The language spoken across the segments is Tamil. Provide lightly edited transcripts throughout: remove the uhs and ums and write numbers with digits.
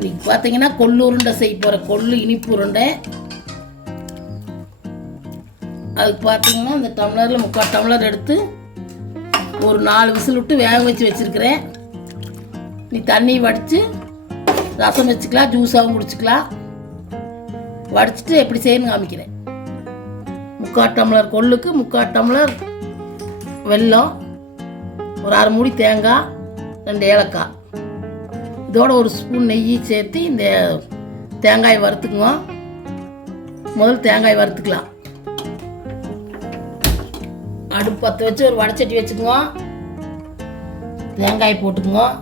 இன்னைக்கு பார்த்தீங்கன்னா கொள்ளு உருண்டை செய்ய போகிற கொள்ளு இனிப்பு உருண்டை. அதுக்கு பார்த்தீங்கன்னா இந்த டம்ளரில் 3/4 டம்ளர் எடுத்து ஒரு 4 விசில் விட்டு வேக வச்சு வச்சுருக்கிறேன். நீ தண்ணி வடித்து ரசம் வச்சுக்கலாம், ஜூஸாகவும் குடிச்சிக்கலாம். வடிச்சிட்டு எப்படி செய்யணும்னு காமிக்கிறேன். 3/4 டம்ளர் கொள்ளுக்கு 3/4 டம்ளர் வெல்லம், ஒரு 1/2 மூடி தேங்காய், 2 ஏலக்காய், இதோட ஒரு ஸ்பூன் நெய் சேர்த்து இந்த தேங்காய் வறுத்துக்குவோம். முதல் தேங்காய் வறுத்துக்கலாம். அடுப்பு பற்ற வச்சு ஒரு வடைச்சட்டி வச்சுக்குவோம். தேங்காய் போட்டுக்குவோம்.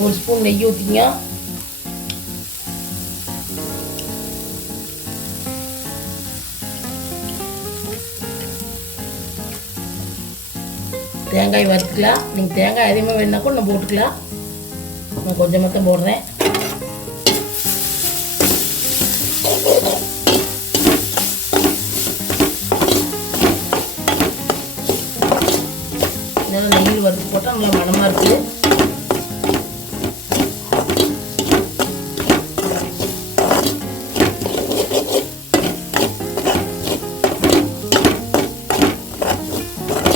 ஒரு ஸ்பூன் நெய் ஊற்றிங்க. தேங்காய் வறுத்துக்கலாம். நீங்கள் தேங்காய் அதிகமாக வேணுன்னா கூட நான் போட்டுக்கலாம். நான் கொஞ்சமாக தான் போடுறேன். இதெல்லாம் நெய்யில் வறுத்து போட்டால் நல்லா மணமாக இருக்குது.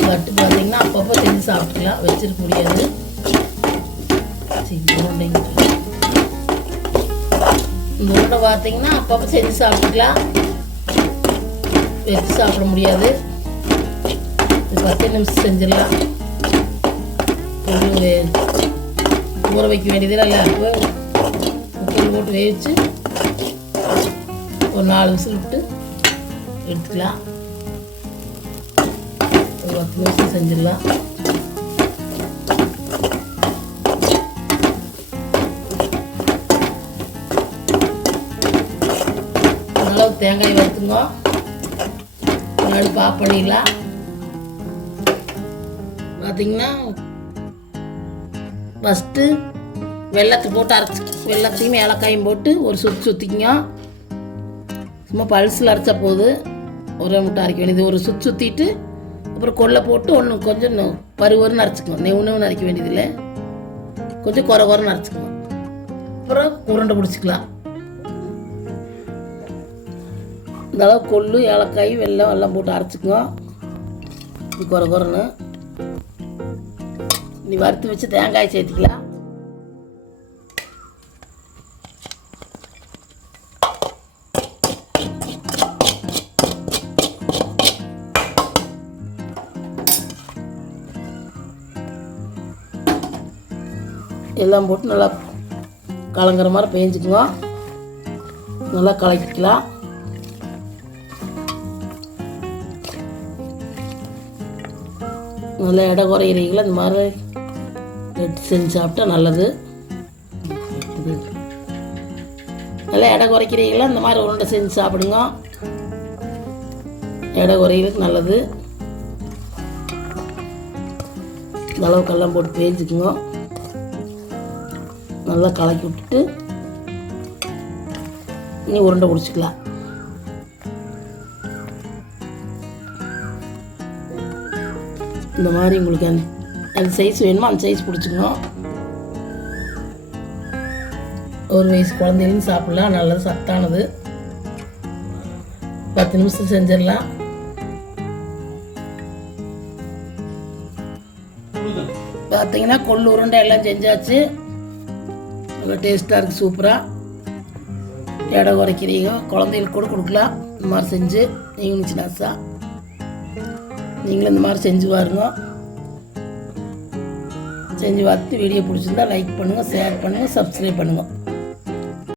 வட்டு பார்த்தீங்கன்னா அப்பப்போ செஞ்சு சாப்பிட்டுக்கலாம், வச்சிருக்க முடியாது. இந்த உருண்டை பார்த்தீங்கன்னா அப்பப்போ செஞ்சு சாப்பிட்டுக்கலாம், வச்சு சாப்பிட முடியாது. 10 நிமிஷம் செஞ்சிடலாம். ஊற வைக்க வேண்டியதில்லை. இல்லை உப்பு போட்டு வேவிச்சு ஒரு 4 விசில் விட்டு எடுத்துக்கலாம். ஒரு 10 நிமிஷம் செஞ்சிடலாம். அளவு தேங்காய் வறுத்துங்க. அடுப்பு ஆஃப் பண்ணிடலாம். பார்த்தீங்கன்னா ஃபஸ்ட்டு வெள்ளத்தை போட்டு அரைச்சி, வெள்ளத்தையும் ஏலக்காயும் போட்டு ஒரு சுற்றிக்கிங்க. சும்மா பல்சில் அரைச்சா போகுது. ஒரே முட்டை அரைக்க வேண்டியது. ஒரு சுற்றிட்டு அப்புறம் கொல்லை போட்டு ஒன்று கொஞ்சம் பருவருன்னு அரைச்சிக்கணும். நெவுன்னு அரைக்க வேண்டியதில்லை, கொஞ்சம் குறன்னு அரைச்சிக்கணும். அப்புறம் உருண்டை பிடிச்சிக்கலாம். இந்த அளவு கொள்ளு, ஏலக்காய், வெல்லம் எல்லாம் போட்டு அரைச்சிக்குவோம். இது குறன்னு நீ வறுத்து வச்சு தேங்காய் சேர்த்துக்கலாம். எல்லாம் போட்டு நல்லா கலங்குற மாதிரி பேஞ்சுக்குவோம். நல்லா கலக்கிக்கலாம். நல்லா எடை குறையிறீங்களா இந்த மாதிரி எடுத்து செஞ்சு சாப்பிட்டா நல்லது. நல்லா எடை குறைக்கிறீங்களா இந்த மாதிரி உருண்டை செஞ்சு சாப்பிடுங்க. எடை குறையிறதுக்கு நல்லது. இந்த அளவுக்கெல்லாம் போட்டு பேஞ்சுக்குங்க. நல்லா கலக்கி விட்டுட்டு இனி உருண்டை பிடிச்சிக்கலாம். இந்த மாதிரி உங்களுக்கு அந்த சைஸ் வேணுமோ அந்த சைஸ் பிடிச்சிக்கணும். ஒரு வயசு குழந்தைகளும் சாப்பிட்லாம், நல்லது, சத்தானது. 10 நிமிஷம் செஞ்சிடலாம். பார்த்தீங்கன்னா கொள்ளு உருண்டை எல்லாம் செஞ்சாச்சு. நல்லா டேஸ்ட்டாக இருக்குது, சூப்பராக. எடை குறைக்கிறீங்க, குழந்தைகளுக்கு கூட கொடுக்கலாம். இந்த மாதிரி செஞ்சு ஈவினிங் ஸ்நாக்ஸாக நீங்களும் இந்த மாதிரி செஞ்சு பாருங்க. செஞ்சு பார்த்து வீடியோ பிடிச்சிருந்தா லைக் பண்ணுங்கள், ஷேர் பண்ணுங்கள், சப்ஸ்கிரைப் பண்ணுங்கள்.